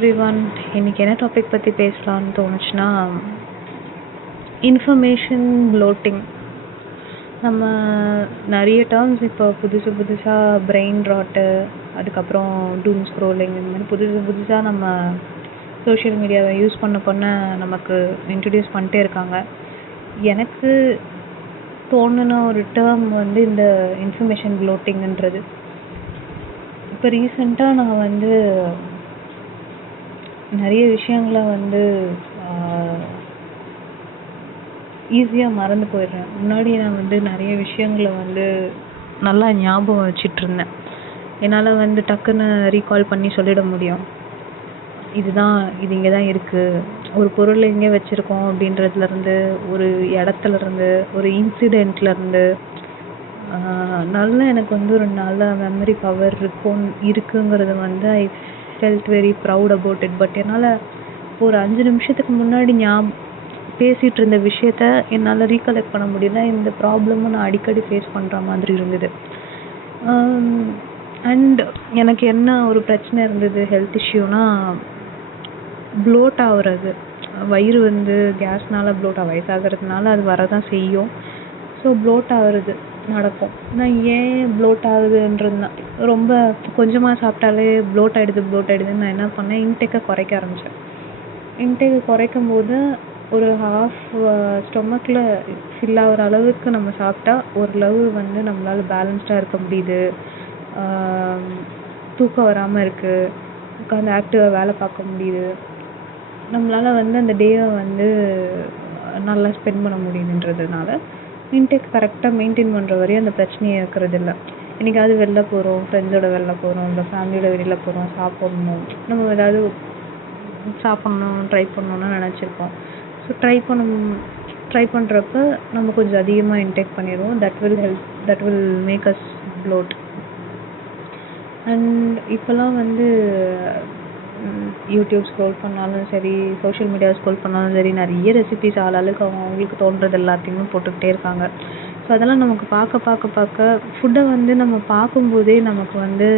Everyone, இன்னைக்கு என்ன topic பற்றி பேசலான்னு தோணுச்சுன்னா, இன்ஃபர்மேஷன் ப்ளோட்டிங். நம்ம நிறைய டேர்ம்ஸ் இப்போ புதுசாக பிரெயின் ராட்டு, அதுக்கப்புறம் டூம் ஸ்க்ரோலிங், இந்த மாதிரி புதுசாக நம்ம சோஷியல் மீடியாவை யூஸ் பண்ண நமக்கு இன்ட்ரடியூஸ் பண்ணிட்டே இருக்காங்க. எனக்கு தோணுன ஒரு டேர்ம் வந்து இந்த இன்ஃபர்மேஷன் ப்ளோட்டிங்ன்றது. இப்போ ரீசெண்டாக நான் நிறைய விஷயங்களை ஈஸியாக மறந்து போயிடுறேன். முன்னாடி நான் நிறைய விஷயங்களை நல்லா ஞாபகம் வச்சிட்டு இருந்தேன். என்னால் டக்குன்னு ரீகால் பண்ணி சொல்லிட முடியும். இது இங்கே தான் இருக்குது, ஒரு பொருள் எங்கே வச்சுருக்கோம் அப்படின்றதுலேருந்து, ஒரு இடத்துலேருந்து, ஒரு இன்சிடெண்ட்லேருந்து நல்லா எனக்கு ஒரு நல்ல மெமரி பவர் இருக்குங்கிறது I felt very proud about it. But என்னால் ஒரு 5 நிமிஷத்துக்கு முன்னாடி பேசிகிட்டு இருந்த விஷயத்த என்னால் ரீகலெக்ட் பண்ண முடியல. இந்த ப்ராப்ளமும் நான் அடிக்கடி ஃபேஸ் பண்ணுற மாதிரி இருந்தது. அண்ட் எனக்கு என்ன ஒரு பிரச்சனை இருந்தது, ஹெல்த் இஷ்யூனா ப்ளோட் ஆகுறது. வயிறு கேஸ்னால் ப்ளோட் வயசாகிறதுனால அது வரதான் செய்யும். ஸோ ப்ளோட் ஆகுறது நடக்கும். நான் ஏன் ப்ளோட் ஆகுதுன்றது ரொம்ப கொஞ்சமாக சாப்பிட்டாலே ப்ளோட் ஆகிடுதுன்னு நான் என்ன பண்ணேன், இன்டேக்கை குறைக்க ஆரம்பித்தேன். இன்டேக்கை குறைக்கும் போது ஒரு ஹாஃப் ஸ்டொமக்கில் ஃபில் ஆகிற அளவுக்கு நம்ம சாப்பிட்டா ஓரளவு நம்மளால் பேலன்ஸ்டாக இருக்க முடியுது. தூக்கம் வராமல் இருக்குது, உட்காந்து ஆக்டிவாக வேலை பார்க்க முடியுது. நம்மளால் அந்த டேவை நல்லா ஸ்பெண்ட் பண்ண முடியுதுன்றதுனால இன்டேக் கரெக்டாக மெயின்டைன் பண்ணுற வரையும் அந்த பிரச்சனையே இருக்கிறது இல்லை. என்றைக்காவது வெளில போகிறோம், ஃப்ரெண்ட்ஸோட வெளில போகிறோம், இல்லை ஃபேமிலியோட வெளியில் போகிறோம், சாப்பிட்ணும், நம்ம ஏதாவது சாப்பிட்ணும் ட்ரை பண்ணணுன்னு நினச்சிருப்போம். ஸோ ட்ரை பண்ணுறப்ப நம்ம கொஞ்சம் அதிகமாக இன்டேக் பண்ணிடுவோம். That will make us bloat. And இப்போல்லாம் யூடியூப் ஸ்க்ரோல் பண்ணாலும் சரி, சோஷியல் மீடியா ஸ்க்ரோல் பண்ணாலும் சரி, நிறைய ரெசிபிஸ் ஆளாளுக்கு அவங்களுக்கு தோன்றது எல்லாத்தையுமே போட்டுக்கிட்டே இருக்காங்க. ஸோ அதெல்லாம் நமக்கு பார்க்க ஃபுட்டை நம்ம பார்க்கும்போதே நமக்கு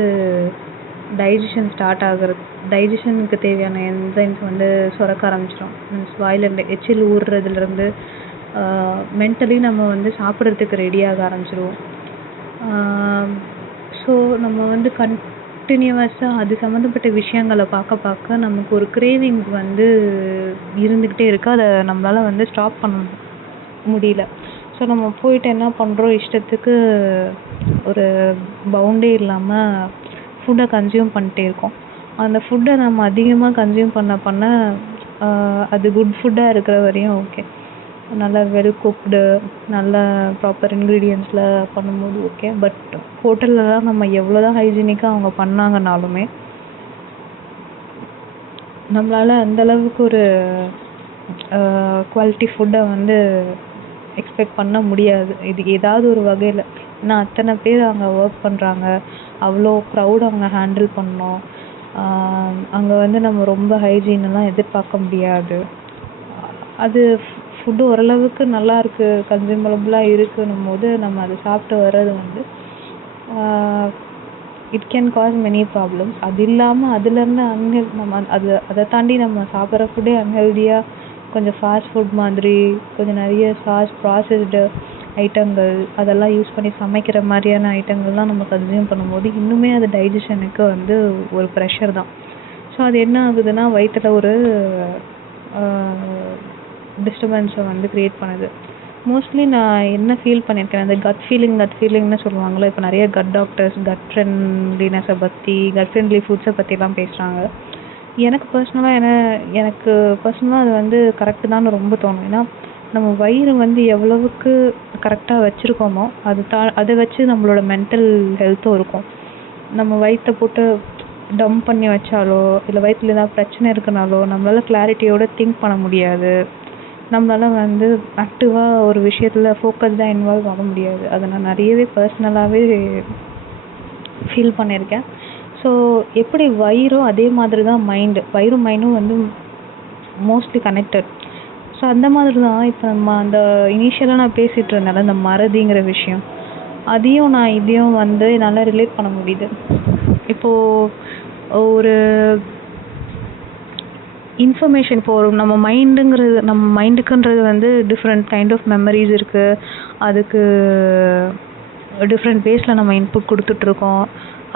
டைஜஷன் ஸ்டார்ட் ஆகுறது, டைஜஷனுக்கு தேவையான என்சைம்ஸ் சுரக்க ஆரம்பிச்சிடும். மீன்ஸ் வாயில் எச்சில் ஊறுறதுலேருந்து மென்டலி நம்ம சாப்பிட்றதுக்கு ரெடியாக ஆரம்பிச்சிடுவோம். ஸோ நம்ம கண்டினியூவஸாக அது சம்மந்தப்பட்ட விஷயங்களை பார்க்க நமக்கு ஒரு கிரேவிங்ஸ் இருந்துக்கிட்டே இருக்குது. அதை நம்மளால் ஸ்டாப் பண்ண முடியல. ஸோ நம்ம போயிட்டு என்ன பண்ணுறோம், இஷ்டத்துக்கு ஒரு பவுண்டே இல்லாமல் ஃபுட்டை கன்சியூம் பண்ணிட்டே இருக்கோம். அந்த ஃபுட்டை நம்ம அதிகமாக கன்சியூம் பண்ண அது குட் ஃபுட்டாக இருக்கிற வரையும் ஓகே, நல்லா வெல் குக்டு, நல்ல ப்ராப்பர் இன்க்ரீடியன்ஸில் பண்ணும்போது ஓகே. பட் ஹோட்டல்லலாம் நம்ம எவ்வளோ தான் ஹைஜீனிக்காக அவங்க பண்ணாங்கனாலுமே நம்மளால் அந்தளவுக்கு ஒரு குவாலிட்டி ஃபுட்டை எக்ஸ்பெக்ட் பண்ண முடியாது. இது ஏதாவது ஒரு வகையில், ஏன்னா அத்தனை பேர் அங்கே ஒர்க் பண்ணுறாங்க, அவ்வளோ க்ரௌட் அவங்க ஹேண்டில் பண்ணோம். அங்கே நம்ம ரொம்ப ஹைஜீனெல்லாம் எதிர்பார்க்க முடியாது. அது ஃபுட்டு ஓரளவுக்கு நல்லாயிருக்கு, கன்சியூமபிளாக இருக்குன்னும் போது நம்ம அதை சாப்பிட்டு வர்றது it can cause many problems. அது இல்லாமல் அதுலேருந்து நம்ம அதை தாண்டி நம்ம சாப்பிட்ற ஃபுட்டே அன்ஹெல்தியாக, கொஞ்சம் ஃபாஸ்ட் ஃபுட் மாதிரி, கொஞ்சம் நிறைய ப்ராசஸ்டு ஐட்டங்கள் அதெல்லாம் யூஸ் பண்ணி சமைக்கிற மாதிரியான ஐட்டங்கள்லாம் நம்ம கன்சியூம் பண்ணும்போது இன்னுமே அது டைஜஷனுக்கு ஒரு ப்ரெஷர் தான். ஸோ அது என்ன ஆகுதுன்னா, வயிற்றில் ஒரு டிஸ்டர்பன்ஸை க்ரியேட் பண்ணுது. மோஸ்ட்லி நான் என்ன ஃபீல் பண்ணியிருக்கேன், அந்த கட் ஃபீலிங்னு சொல்லுவாங்களோ, இப்போ நிறைய கட் டாக்டர்ஸ் கட் ஃப்ரெண்ட்லினஸை பற்றி, கட் ஃப்ரெண்ட்லி ஃபுட்ஸை பற்றிலாம் பேசுகிறாங்க. எனக்கு பர்சனலாக அது கரெக்டு தான் ரொம்ப தோணும். ஏன்னா நம்ம வயிறு எவ்வளவுக்கு கரெக்டாக வச்சுருக்கோமோ அதை வச்சு நம்மளோட மென்டல் ஹெல்த்தும் இருக்கும். நம்ம வயிற்றை போட்டு டம்ப் பண்ணி வச்சாலோ, இல்லை வயிற்றில் ஏதாவது பிரச்சனை இருக்குனாலோ நம்மளால் கிளாரிட்டியோடு திங்க் பண்ண முடியாது. நம்மளால் ஆக்டிவாக ஒரு விஷயத்தில் ஃபோக்கஸ்டாக இன்வால்வ் ஆக முடியாது. அதை நான் நிறையவே பர்சனலாகவே ஃபீல் பண்ணியிருக்கேன். ஸோ எப்படி வயிறோ அதே மாதிரி தான் வயிறும் மைண்டும் மோஸ்ட்லி கனெக்டட். ஸோ அந்த மாதிரி தான் இப்போ நம்ம அந்த இனிஷியலாக நான் பேசிகிட்டு இருந்தேன்ல, அந்த மறதிங்கிற விஷயம், அதையும் இதையும் என்னால் ரிலேட் பண்ண முடியுது. இப்போது ஒரு இன்ஃபர்மேஷன் இப்போ நம்ம மைண்டுக்குன்றது வந்து டிஃப்ரெண்ட் கைண்ட் ஆஃப் மெமரிஸ் இருக்குது. அதுக்கு டிஃப்ரெண்ட் வேஸில் நம்ம இன்புட் கொடுத்துட்ருக்கோம்.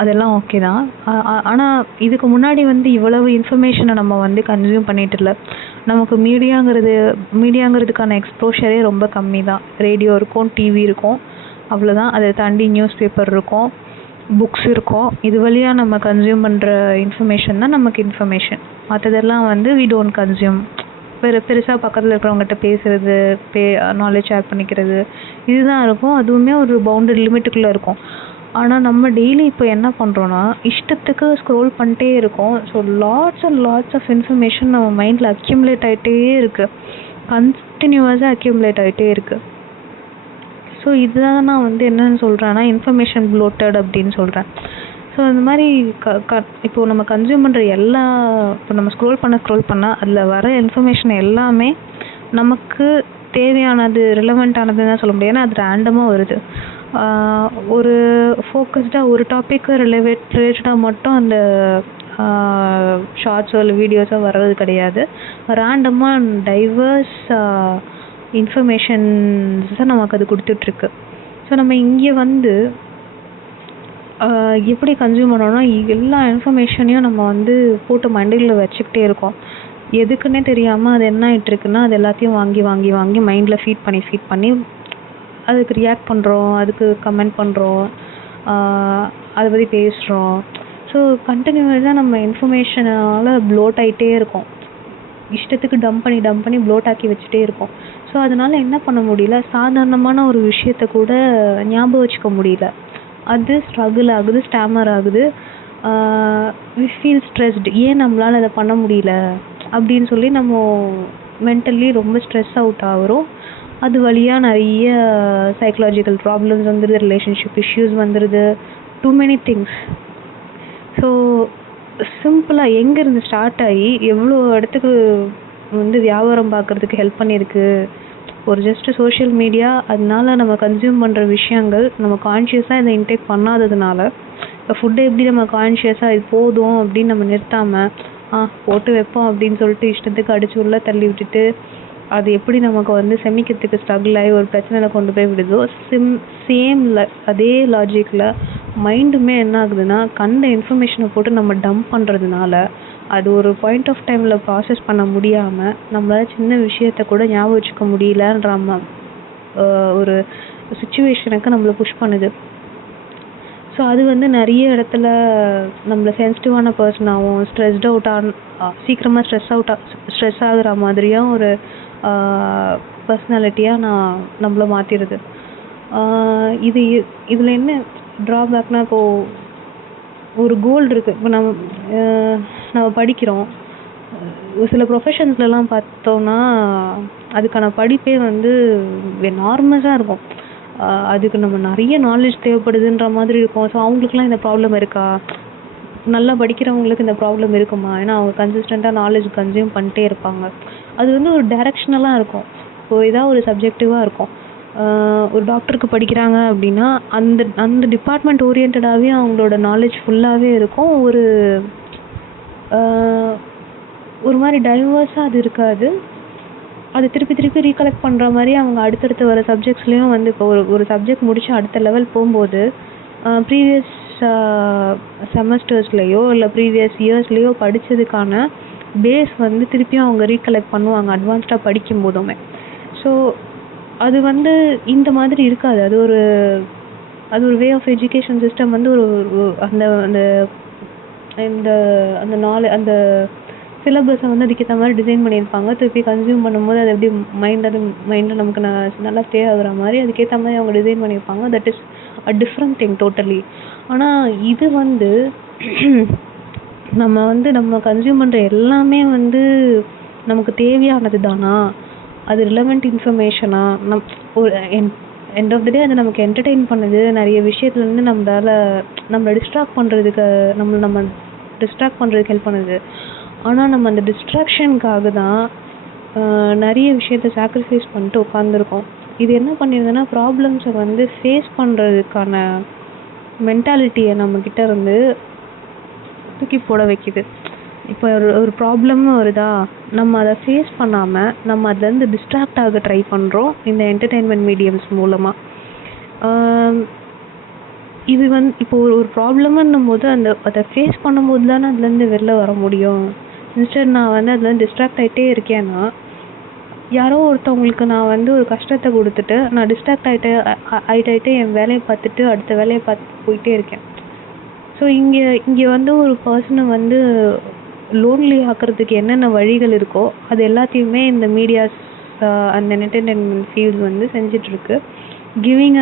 அதெல்லாம் ஓகே தான். ஆனால் இதுக்கு முன்னாடி வந்து இவ்வளவு இன்ஃபர்மேஷனை நம்ம வந்து கன்சியூம் பண்ணிட்டு இல்லை. நமக்கு மீடியாங்கிறதுக்கான எக்ஸ்போஷரே ரொம்ப கம்மி தான். ரேடியோ இருக்கும், டிவி இருக்கும், அவ்வளோதான். அதை தாண்டி நியூஸ் பேப்பர் இருக்கும், புக்ஸ் இருக்கும். இது வழியாக நம்ம கன்சியூம் பண்ணுற இன்ஃபர்மேஷன் தான் நமக்கு இன்ஃபர்மேஷன். மற்றதெல்லாம் வந்து வி டோன்ட் கன்சியூம். பெருசாக பக்கத்தில் இருக்கிறவங்ககிட்ட பேசுகிறது, நாலேஜ் ஷேர் பண்ணிக்கிறது, இதுதான் இருக்கும். அதுவுமே ஒரு பவுண்டரி லிமிட்டுக்குள்ளே இருக்கும். ஆனால் நம்ம டெய்லி இப்போ என்ன பண்ணுறோன்னா, இஷ்டத்துக்கு ஸ்க்ரோல் பண்ணிட்டே இருக்கோம். So lots and lots of information நம்ம மைண்டில் அக்யூமுலேட் ஆகிட்டே இருக்குது. கண்டினியூவஸாக அக்யூமுலேட் ஆகிட்டே இருக்குது. ஸோ இதுதான் நான் வந்து என்னென்னு சொல்கிறேன்னா, இன்ஃபர்மேஷன் ப்ளோட்டட் அப்படின்னு சொல்கிறேன். ஸோ இந்த மாதிரி இப்போது நம்ம கன்சியூம் பண்ணுற இப்போ நம்ம ஸ்க்ரோல் பண்ண அதில் வர இன்ஃபர்மேஷன் எல்லாமே நமக்கு தேவையானது, ரிலவெண்ட்டானதுன்னு தான் சொல்ல முடியும். ஏன்னா அது ரேண்டமாக வருது. ஒரு ஃபோக்கஸ்டாக ஒரு டாப்பிக்கு ரிலேட்டடாக மட்டும் அந்த ஷார்ட்ஸோ இல்லை வீடியோஸோ வர்றது கிடையாது. ரேண்டமாக டைவர்ஸ் இன்ஃபர்மேஷன்ஸை நமக்கு அது கொடுத்துட்ருக்கு. ஸோ நம்ம இங்கே வந்து எப்படி கன்சியூம் பண்ணோன்னா, எல்லா இன்ஃபர்மேஷனையும் நம்ம வந்து போட்டு மண்டையில் வச்சுக்கிட்டே இருக்கோம். எதுக்குன்னே தெரியாமல் அது என்ன ஆகிட்டுருக்குன்னா, அது எல்லாத்தையும் வாங்கி மைண்டில் ஃபீட் பண்ணி அதுக்கு ரியாக்ட் பண்ணுறோம், அதுக்கு கமெண்ட் பண்ணுறோம், அதை பற்றி பேசுகிறோம். ஸோ கண்டினியூஸாக நம்ம இன்ஃபர்மேஷனால் ப்ளோட் ஆகிட்டே இருக்கோம். இஷ்டத்துக்கு டம்ப் பண்ணி ப்ளோட் ஆக்கி வச்சுட்டே இருக்கோம். ஸோ அதனால் என்ன பண்ண முடியல, சாதாரணமான ஒரு விஷயத்தை கூட ஞாபகம் வச்சுக்க முடியல. அது ஸ்ட்ரகிள் ஆகுது, ஸ்டாமர் ஆகுது, வி ஃபீல் ஸ்ட்ரெஸ்டு. ஏன் நம்மளால் அதை பண்ண முடியல அப்படின்னு சொல்லி நம்ம மென்டலி ரொம்ப ஸ்ட்ரெஸ் அவுட் ஆகிறோம். அது வழியாக நிறைய சைக்கலாஜிக்கல் ப்ராப்ளம்ஸ் வந்துடுது, ரிலேஷன்ஷிப் இஷ்யூஸ் வந்துடுது, டூ மெனி திங்ஸ். ஸோ சிம்பிளாக எங்கேருந்து ஸ்டார்ட் ஆகி எவ்வளோ இடத்துக்கு வந்து வியாபாரம் பார்க்குறதுக்கு ஹெல்ப் பண்ணியிருக்கு ஒரு ஜஸ்ட் சோஷியல் மீடியா. அதனால நம்ம கன்சியூம் பண்ணுற விஷயங்கள் நம்ம கான்ஷியஸாக இதை இன்டேக் பண்ணாததுனால, இப்போ ஃபுட்டை எப்படி நம்ம கான்ஷியஸாக இது போதும் அப்படின்னு நம்ம நிறுத்தாமல் போட்டு வைப்போம் அப்படின்னு சொல்லிட்டு இஷ்டத்துக்கு அடிச்சு உள்ள தள்ளி விட்டுட்டு, அது எப்படி நமக்கு வந்து செமிக்கிறதுக்கு ஸ்ட்ரகிள் ஆகி ஒரு பிரச்சனையில் கொண்டு போய் விடுதோ, அதே லாஜிக்கில் மைண்டுமே என்ன ஆகுதுன்னா, கண்ட இன்ஃபர்மேஷனை போட்டு நம்ம டம்ப் பண்ணுறதுனால அது ஒரு பாயிண்ட் ஆஃப் டைமில் ப்ராசஸ் பண்ண முடியாமல் நம்மளால் சின்ன விஷயத்த கூட ஞாபகம் வச்சுக்க முடியலன்ற ஒரு சுச்சுவேஷனுக்கு நம்மளை புஷ் பண்ணுது. ஸோ அது வந்து நிறைய இடத்துல நம்மளை சென்சிட்டிவான பர்சனாகவும், சீக்கிரமாக ஸ்ட்ரெஸ் ஆகுற மாதிரியும் ஒரு பர்சனாலிட்டியாக நம்மளை மாற்றிடுது. இதில் என்ன ட்ராபேக்னால், இப்போது ஒரு கோல் இருக்குது. இப்போ நம்ம படிக்கிறோம். சில ப்ரொஃபஷன்ஸ்லலாம் பார்த்தோம்னா அதுக்கான படிப்பே வந்து நார்மஸாக இருக்கும். அதுக்கு நம்ம நிறைய நாலேஜ் தேவைப்படுதுன்ற மாதிரி இருக்கும். ஸோ அவங்களுக்குலாம் இந்த ப்ராப்ளம் இருக்கா? நல்லா படிக்கிறவங்களுக்கு இந்த ப்ராப்ளம் இருக்குமா? ஏன்னா அவங்க கன்சிஸ்டண்ட்டாக நாலேஜ் கன்சியூம் பண்ணிட்டே இருப்பாங்க. அது வந்து ஒரு டைரக்ஷனலாக இருக்கும். இப்போது ஏதாவது ஒரு சப்ஜெக்டிவாக இருக்கும். ஒரு டாக்டருக்கு படிக்கிறாங்க அப்படின்னா அந்த டிபார்ட்மெண்ட் ஓரியன்டாகவே அவங்களோட நாலேஜ் ஃபுல்லாகவே இருக்கும். ஒரு மாதிரி டைவர்ஸாக அது இருக்காது. அது திருப்பி ரீகலெக்ட் பண்ணுற மாதிரி அவங்க அடுத்தடுத்து வர சப்ஜெக்ட்ஸ்லேயும் வந்து இப்போ ஒரு சப்ஜெக்ட் முடிச்சு அடுத்த லெவல் போகும்போது ப்ரீவியஸ் செமஸ்டர்ஸ்லேயோ இல்லை ப்ரீவியஸ் இயர்ஸ்லேயோ படித்ததுக்கான பேஸ் வந்து திருப்பியும் அவங்க ரீகலெக்ட் பண்ணுவாங்க அட்வான்ஸ்டாக படிக்கும் போதுமே. ஸோ அது வந்து இந்த மாதிரி இருக்காது. அது ஒரு வே ஆஃப் எஜுகேஷன் சிஸ்டம் வந்து அந்த சிலபஸை வந்து அதுக்கேற்ற மாதிரி டிசைன் பண்ணியிருப்பாங்க. திருப்பி கன்சியூம் பண்ணும்போது அது எப்படி மைண்டில் நமக்கு நல்லா ஸ்டே ஆகுற மாதிரி அதுக்கேற்ற மாதிரி அவங்க டிசைன் பண்ணியிருப்பாங்க. That is a different thing totally. ஆனால் இது வந்து நம்ம கன்சியூம் பண்ணுற எல்லாமே வந்து நமக்கு தேவையானது தானா? அது ரிலவெண்ட் இன்ஃபர்மேஷனா? ஒரு எண்ட் ஆஃப் த டே அது நமக்கு என்டர்டெயின் பண்ணுது. நிறைய விஷயத்துலேருந்து நம்மளை டிஸ்ட்ராக்ட் பண்ணுறதுக்கு ஹெல்ப் பண்ணுது. ஆனால் நம்ம அந்த டிஸ்ட்ராக்ஷனுக்காக தான் நிறைய விஷயத்த சாக்ரிஃபைஸ் பண்ணிட்டு உட்காந்துருக்கோம். இது என்ன பண்ணிடுதுன்னா, ப்ராப்ளம்ஸை வந்து ஃபேஸ் பண்ணுறதுக்கான மென்டாலிட்டியை நம்மக்கிட்ட இருந்து தூக்கி போட வைக்குது. இப்போ ஒரு ஒரு ப்ராப்ளம்னு வருதா, நம்ம அதை ஃபேஸ் பண்ணாமல் நம்ம அதுலேருந்து டிஸ்ட்ராக்ட் ஆக ட்ரை பண்ணுறோம் இந்த என்டர்டெயின்மெண்ட் மீடியம்ஸ் மூலமாக. இது வந்து இப்போ ஒரு ஒரு ப்ராப்ளம்ன்னும் போது அதை ஃபேஸ் பண்ணும்போது தானே அதுலேருந்து வெளில வர முடியும். இன்ஸ்டெட் நான் வந்து அதுலேருந்து டிஸ்ட்ராக்ட் ஆகிட்டே இருக்கேன்னா, யாரோ ஒருத்தவங்களுக்கு நான் வந்து ஒரு கஷ்டத்தை கொடுத்துட்டு நான் டிஸ்ட்ராக்ட் ஆகிட்டே என் வேலையை பார்த்துட்டு அடுத்த வேலையை பார்த்துட்டு போயிட்டே இருக்கேன். ஸோ இங்கே வந்து ஒரு பர்சனை வந்து லோன்லி ஆக்கிறதுக்கு என்னென்ன வழிகள் இருக்கோ அது எல்லாத்தையுமே இந்த மீடியாஸ் அந்த என்டர்டெயின்மெண்ட் ஃபீல்டு வந்து செஞ்சிட்ருக்கு. கிவிங்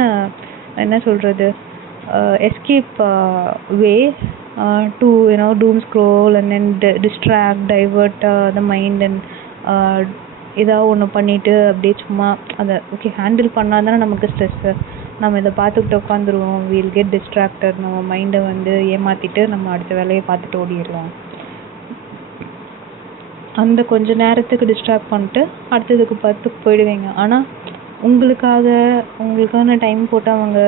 என்ன சொல்கிறது, escape way to doom scroll and then distract, divert the mind and ஏதாவது ஒன்று பண்ணிவிட்டு அப்படியே சும்மா அதை ஓகே ஹேண்டில் பண்ணால் தானே நமக்கு ஸ்ட்ரெஸ்ஸு. நம்ம இதை பார்த்துக்கிட்டு உட்காந்துருவோம், வீல் கெட் டிஸ்ட்ராக்டட், நம்ம மைண்டை வந்து ஏமாற்றிட்டு நம்ம அடுத்த வேலையை பார்த்துட்டு ஓடிடலாம். அந்த கொஞ்ச நேரத்துக்கு டிஸ்ட்ராக்ட் பண்ணிட்டு அடுத்ததுக்கு பார்த்து போயிடுவீங்க. ஆனால் உங்களுக்கான டைம் போட்டவங்க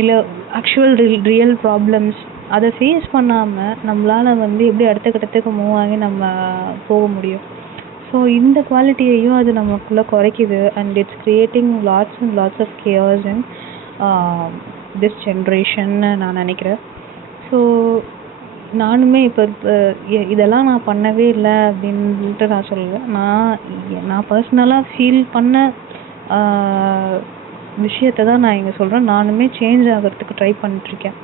இல்லை ஆக்சுவல் ரியல் ப்ராப்ளம்ஸ் அதை ஃபேஸ் பண்ணாமல் நம்மளால் வந்து எப்படி அடுத்த கட்டத்துக்கு மூவ் ஆகி நம்ம போக முடியும். ஸோ இந்த குவாலிட்டியையும் அது நமக்குள்ளே குறைக்குது. And it's creating lots and lots of cares in this ஜென்ரேஷன்னு நான் நினைக்கிறேன். ஸோ நானுமே இப்போ இதெல்லாம் நான் பண்ணவே இல்லை அப்படின்ட்டு நான் சொல்லுவேன். நான் பர்சனலாக ஃபீல் பண்ண விஷயத்தை தான் நான் இங்கே சொல்கிறேன். நானுமே சேஞ்ச் ஆகிறதுக்கு ட்ரை பண்ணிட்டுருக்கேன்.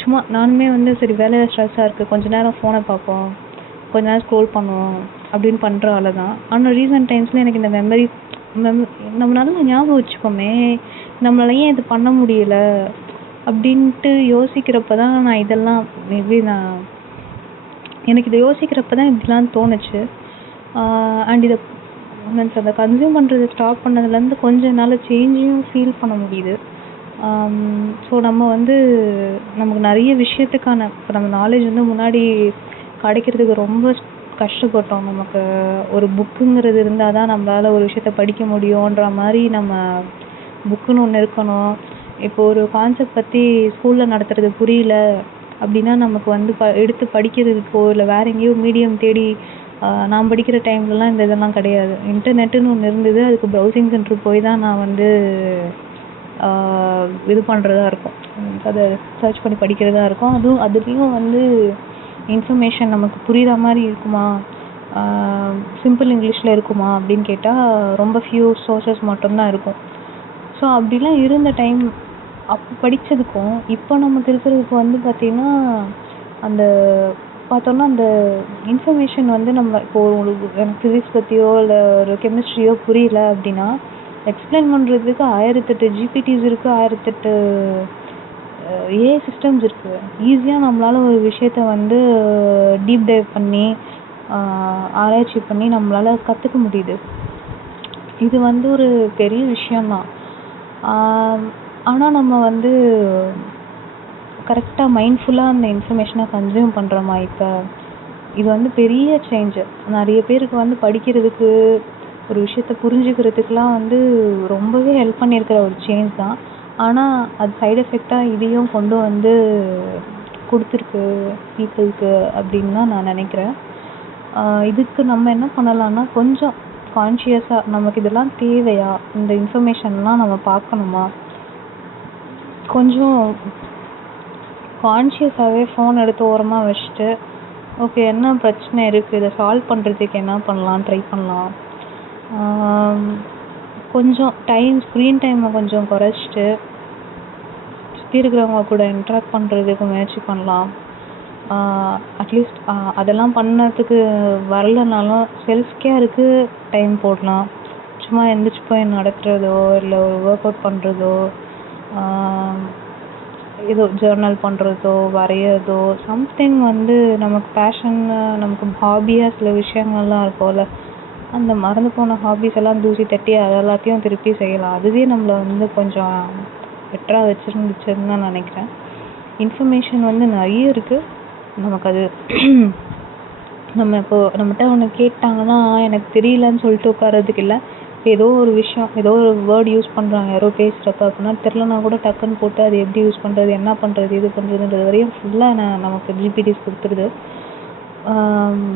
சும்மா நானுமே வந்து சரி வேலையில் ஸ்ட்ரெஸ்ஸாக இருக்குது, கொஞ்ச நேரம் ஃபோனை பார்ப்போம், கொஞ்ச நேரம் ஸ்க்ரோல் பண்ணுவோம் அப்படின்னு பண்ணுற ஆள் தான். ஆனால் ரீசன்ட் டைம்ஸில் எனக்கு இந்த நம்ம நல்லா ஞாபகம் வச்சுக்கோமே, நம்மளால ஏன் இது பண்ண முடியல அப்படின்ட்டு யோசிக்கிறப்ப தான் நான் இதெல்லாம் மேபி எனக்கு இதை யோசிக்கிறப்ப தான் இப்படிலாம் தோணுச்சு. அண்ட் இதை மீன்ஸ் அதை கன்சியூம் பண்ணுறது ஸ்டாப் பண்ணதுலேருந்து கொஞ்சம் நாள் சேஞ்சையும் ஃபீல் பண்ண முடியுது. ஸோ நம்ம வந்து நமக்கு நிறைய விஷயத்துக்கான இப்போ நம்ம நாலேஜ் வந்து முன்னாடி கிடைக்கிறதுக்கு ரொம்ப கஷ்டப்பட்டோம். நமக்கு ஒரு புக்குங்கிறது இருந்தால் தான் நம்மளால் ஒரு விஷயத்த படிக்க முடியுன்ற மாதிரி நம்ம புக்குன்னு ஒன்று இருக்கணும். இப்போ ஒரு கான்செப்ட் பற்றி ஸ்கூலில் நடத்துறது புரியல அப்படின்னா நமக்கு வந்து எடுத்து படிக்கிறதுக்கோ இல்லை வேறு எங்கேயோ மீடியம் தேடி நான் படிக்கிற டைம்லலாம் இந்த இதெல்லாம் கிடையாது. இன்டர்நெட்டுன்னு ஒன்று இருந்தது, அதுக்கு ப்ரௌசிங் சென்டர் போய் தான் நான் வந்து இது பண்ணுறதா இருக்கும், அதை சர்ச் பண்ணி படிக்கிறதா இருக்கும். அதுலேயும் வந்து இன்ஃபர்மேஷன் நமக்கு புரிகிற மாதிரி இருக்குமா, சிம்பிள் இங்கிலீஷில் இருக்குமா அப்படின்னு கேட்டால் ரொம்ப ஃபியூ சோர்சஸ் மட்டும்தான் இருக்கும். ஸோ அப்படிலாம் இருந்த டைம் அப்போ படித்ததுக்கும் இப்போ நமக்கு இருக்கிறதுக்கு வந்து பார்த்திங்கன்னா அந்த பார்த்தோன்னா அந்த இன்ஃபர்மேஷன் வந்து நம்ம இப்போது எனக்கு ஃபிசிக்ஸ் பற்றியோ இல்லை ஒரு கெமிஸ்ட்ரியோ புரியல அப்படின்னா எக்ஸ்பிளைன் பண்ணுறதுக்கு 1008 ஜிபிடிஸ் இருக்குது, 1008 ஏஐ சிஸ்டம்ஸ் இருக்குது. ஈஸியாக நம்மளால் ஒரு விஷயத்த வந்து டீப் டைவ் பண்ணி ஆராய்ச்சி பண்ணி நம்மளால் கற்றுக்க முடியுது. இது வந்து ஒரு பெரிய விஷயந்தான். ஆனால் நம்ம வந்து கரெக்டாக மைண்ட்ஃபுல்லாக அந்த இன்ஃபர்மேஷனை கன்சியூம் பண்ணுறோமா? இப்போ இது வந்து பெரிய சேஞ்சு. நிறைய பேருக்கு வந்து படிக்கிறதுக்கு ஒரு விஷயத்த புரிஞ்சுக்கிறதுக்கெலாம் வந்து ரொம்பவே ஹெல்ப் பண்ணியிருக்கிற ஒரு சேஞ்ச் தான். ஆனால் அது சைடு எஃபெக்டாக இதையும் கொண்டு வந்து கொடுத்துருக்கு பீப்புளுக்கு அப்படின்னு தான் நான் நினைக்கிறேன். இதுக்கு நம்ம என்ன பண்ணலான்னா கொஞ்சம் கான்ஷியஸாக நமக்கு இதெல்லாம் தேவையா, இந்த இன்ஃபர்மேஷன்லாம் நம்ம பார்க்கணுமா, கொஞ்சம் கான்ஷியஸாகவே ஃபோன் எடுத்து ஓரமாக வச்சுட்டு ஓகே என்ன பிரச்சனை இருக்குது, இதை சால்வ் பண்ணுறதுக்கு என்ன பண்ணலாம் ட்ரை பண்ணலாம். கொஞ்சம் ஸ்க்ரீன் டைமை கொஞ்சம் குறைச்சிட்டு சுற்றி இருக்கிறவங்க கூட இன்ட்ராக்ட் பண்ணுறதுக்கு முயற்சி பண்ணலாம். அட்லீஸ்ட் அதெல்லாம் பண்ணதுக்கு வரலனாலும் செல்ஃப் கேருக்கு டைம் போடலாம். சும்மா எந்திரிச்சு போய் நடக்கிறதோ இல்லை ஒரு ஒர்க் அவுட் பண்ணுறதோ ஏதோ ஜேர்னல் பண்ணுறதோ வரைகிறதோ சம்திங் வந்து நமக்கு பேஷன், நமக்கு ஹாபியாக சில விஷயங்கள்லாம் இருக்கும்ல, அந்த மறந்து போன ஹாபிஸ் எல்லாம் தூசி தட்டி அது எல்லாத்தையும் திருப்பி செய்யலாம். அதுவே நம்மளை வந்து கொஞ்சம் பெட்டராக வச்சுருந்துச்சுன்னு தான் நினைக்கிறேன். இன்ஃபர்மேஷன் வந்து நிறைய இருக்குது நமக்கு. அது நம்ம இப்போது நம்மகிட்ட ஒன்று கேட்டாங்கன்னா எனக்கு தெரியலன்னு சொல்லிட்டு உட்காரதுக்கு இல்லை, ஏதோ ஒரு விஷயம் ஏதோ ஒரு வேர்ட் யூஸ் பண்ணுறாங்க யாரோ பேசுகிறப்ப அப்படின்னா தெரிலனா கூட டக்குன்னு போட்டு அது எப்படி யூஸ் பண்ணுறது, என்ன பண்ணுறது, இது பண்ணுறதுன்றது வரையும் ஃபுல்லாக நமக்கு ஜிபிடிஸ் கொடுத்துருது.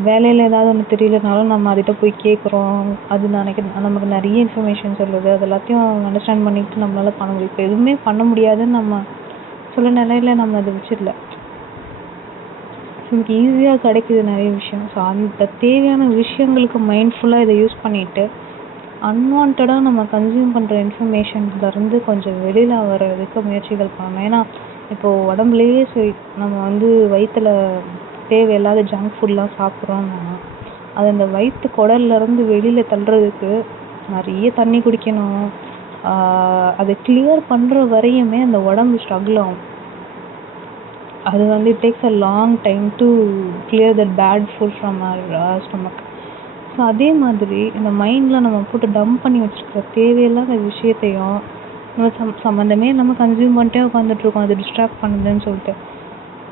வேலையில் ஏதாவது ஒன்று தெரியலனாலும் நம்ம அதுகிட்ட போய் கேட்குறோம். அது நமக்கு நிறைய இன்ஃபர்மேஷன் சொல்லுது. அது எல்லாத்தையும் அண்டர்ஸ்டாண்ட் பண்ணிட்டு நம்மளால பண்ண முடியும். இப்போ எதுவுமே பண்ண முடியாதுன்னு நம்ம சொல்ல நிலையில நம்ம அதை வச்சிடல. நமக்கு ஈஸியாக கிடைக்குது நிறைய விஷயம். ஸோ அந்த தேவையான விஷயங்களுக்கு மைண்ட்ஃபுல்லாக இதை யூஸ் பண்ணிவிட்டு அன்வான்டாக நம்ம கன்சியூம் பண்ணுற இன்ஃபர்மேஷன்ஸ்லேருந்து கொஞ்சம் வெளியில் வர்றதுக்கு முயற்சிகள் பண்ணணும். ஏன்னா இப்போது உடம்புலையே நம்ம வயிற்றுல தேவையில்லாத ஜங்க் ஃபுட்லாம் சாப்பிட்றோம்னா அது அந்த வயிற்று குடல்லேருந்து வெளியில் தள்ளுறதுக்கு நிறைய தண்ணி குடிக்கணும். அதை கிளியர் பண்ணுற வரையுமே அந்த உடம்பு ஸ்ட்ரகிள் ஆகும். அது it takes a long time to clear that bad food from our stomach. So அதே மாதிரி இந்த மைண்டில் நம்ம போட்டு டம்ப் பண்ணி வச்சுருக்க தேவையில்லாத விஷயத்தையும் நம்ம சம்மந்தமே நம்ம கன்சியூம் பண்ணிட்டே உட்காந்துட்ருக்கோம். அது டிஸ்ட்ராக்ட் பண்ணுதுன்னு சொல்லிட்டு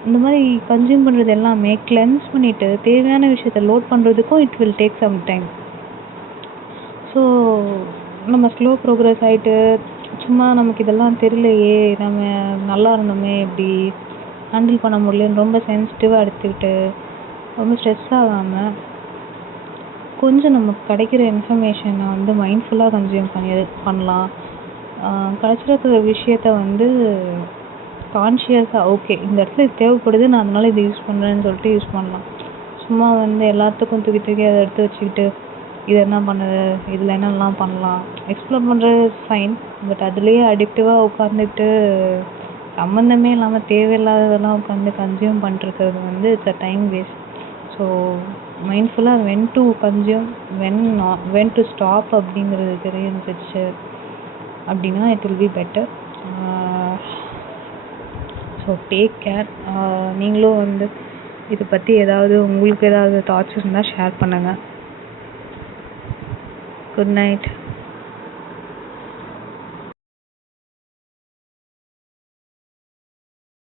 இந்த மாதிரி கன்சியூம் பண்ணுறது எல்லாமே கிளென்ஸ் பண்ணிவிட்டு தேவையான விஷயத்த லோட் பண்ணுறதுக்கும் it will take some time. So நம்ம ஸ்லோ ப்ரோக்ரஸ் ஆகிட்டு சும்மா நமக்கு இதெல்லாம் தெரியலையே, நம்ம நல்லா இருந்தோமே, இப்படி ஹேண்டில் பண்ண முடியலன்னு ரொம்ப சென்சிட்டிவாக எடுத்துக்கிட்டு ரொம்ப ஸ்ட்ரெஸ் ஆகாமல் கொஞ்சம் நமக்கு கிடைக்கிற இன்ஃபர்மேஷனை மைண்ட்ஃபுல்லாக கன்சியூம் பண்ணலாம். கிடைச்சிருக்கிற விஷயத்த கான்ஷியஸாக ஓகே இந்த இடத்துல இது தேவைப்படுது, நான் அதனால இதை யூஸ் பண்ணுறேன்னு சொல்லிட்டு யூஸ் பண்ணலாம். சும்மா எல்லாத்துக்கும் தூக்கி தூக்கி அதை எடுத்து வச்சுக்கிட்டு இது என்ன பண்ணுது, இதில் என்னெல்லாம் பண்ணலாம் எக்ஸ்ப்ளோர் பண்ணுறது ஃபைன். பட் அதுலேயே அடிக்டிவாக உட்காந்துட்டு சம்மந்தமே இல்லாமல் தேவையில்லாததெல்லாம் உட்காந்து கன்சியூம் பண்ணிருக்கிறது it's a time waste. So மைண்ட்ஃபுல்லாக when to consume when to stop அப்படிங்கிறது தெரிஞ்சிச்சு அப்படின்னா it will be better. So take care. நீங்களும் இதை பற்றி உங்களுக்கு ஏதாவது தாட்ஸ் இருந்தால் ஷேர் பண்ணுங்கள். Good night.